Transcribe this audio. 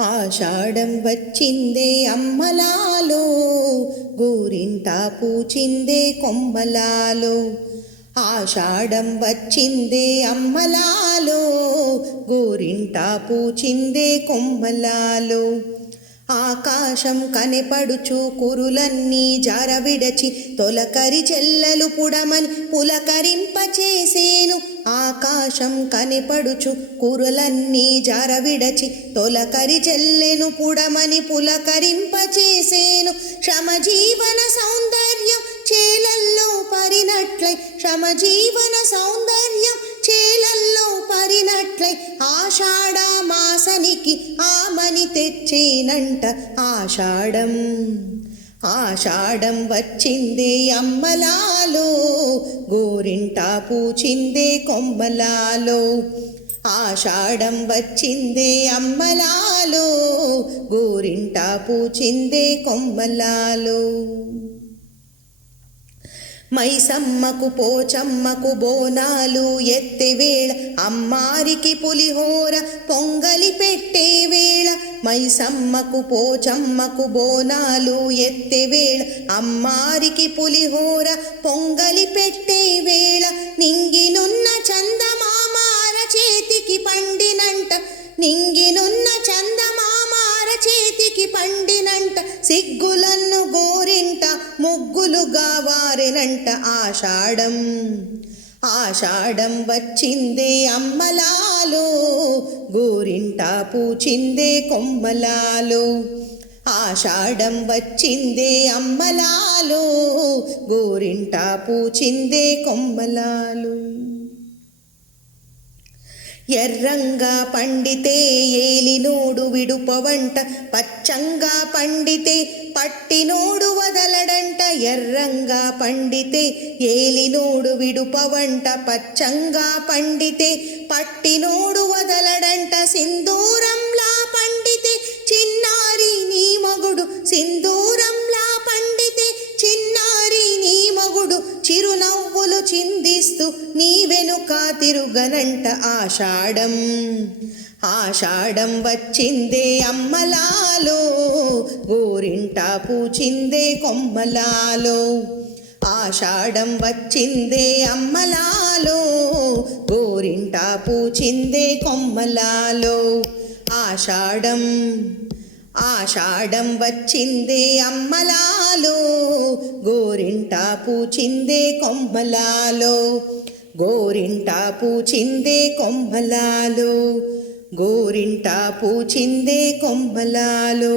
ఆషాఢం వచ్చిందే అమ్మలాలో, గోరింటా పూచిందే కొమ్మలాలో. ఆషాఢం వచ్చిందే అమ్మలాలో, గోరింటా పూచిందే కొమ్మలాలో. ఆకాశం కనెపడుచు కురులన్నీ జారవిడచి, తొలకరి చెల్లెలు పుడమని పులకరింపచేసేను. ఆకాశం కనెపడుచు కురులన్నీ జారవిడచి, తొలకరి చెల్లెను పుడమని పులకరింపచేసేను. శ్రమజీవన సౌందర్యం చేలల్లో పరినట్లై, శ్రమజీవన సౌందర్యం చేలల్లో పరినట్లై, ఆషాఢ మాసనికి ఆమని తెచ్చేనంట ఆషాఢం. ఆషాఢం వచ్చిందే అమ్మలాలో, గోరింటా పూచిందే కొమ్మలాలో. ఆషాఢం వచ్చిందే అమ్మలాలో, గోరింటా పూచిందే కొమ్మలాలో. మైసమ్మకు పోచమ్మకు బోనాలు ఎత్తేవేళ, అమ్మారికి పులిహోర పొంగలి పెట్టేవేళ. మైసమ్మకు పోచమ్మకు బోనాలు ఎత్తేవేళ, అమ్మారికి పులిహోర పొంగలి పెట్టేవేళ. నింగినున్న చందమామార చేతికి పండినంట, నింగినున్న చందమామార చేతికి పండినంట. సిగ్గులన్ను గోరింట ముగ్గులుగా వారెనంట ఆషాఢం. ఆషాఢం వచ్చిందే అమ్మలాలో, గోరింటా పూచిందే కొమ్మలాలో. ఆషాఢం వచ్చిందే అమ్మలాలో, గోరింటా పూచిందే కొమ్మలాలో. ఎర్రంగా పండితే ఏలినోడు విడుపవంట, పచ్చంగా పండితే పట్టినోడు వదలడంట. ఎర్రంగా పండితే ఏలినోడు విడుపవంట, పచ్చంగా పండితే పట్టినోడు వదలడంట. సింధూరంలా పండితే చిన్నారి నీ మగుడు, సింధూరంలా పండితే చిన్నారి నీ మగుడు. చిరునవ్వులు చిందిస్తూ నీ వెనుక తిరుగనంట ఆషాఢం. ఆషాఢం వచ్చిందే అమ్మలాలో, గోరింటా పూచిందే కొమ్మలాలో. ఆషాఢం వచ్చిందే అమ్మలాలో, గోరింటా పూచిందే కొమ్మలాలో. ఆషాఢం. ఆషాఢం వచ్చిందే అమ్మలాలో, గోరింటా పూచిందే కొమ్మలాలో. గోరింటా పూచిందే కొమ్మలాలో, గోరింటా పూచిందే కొమ్మలాలో.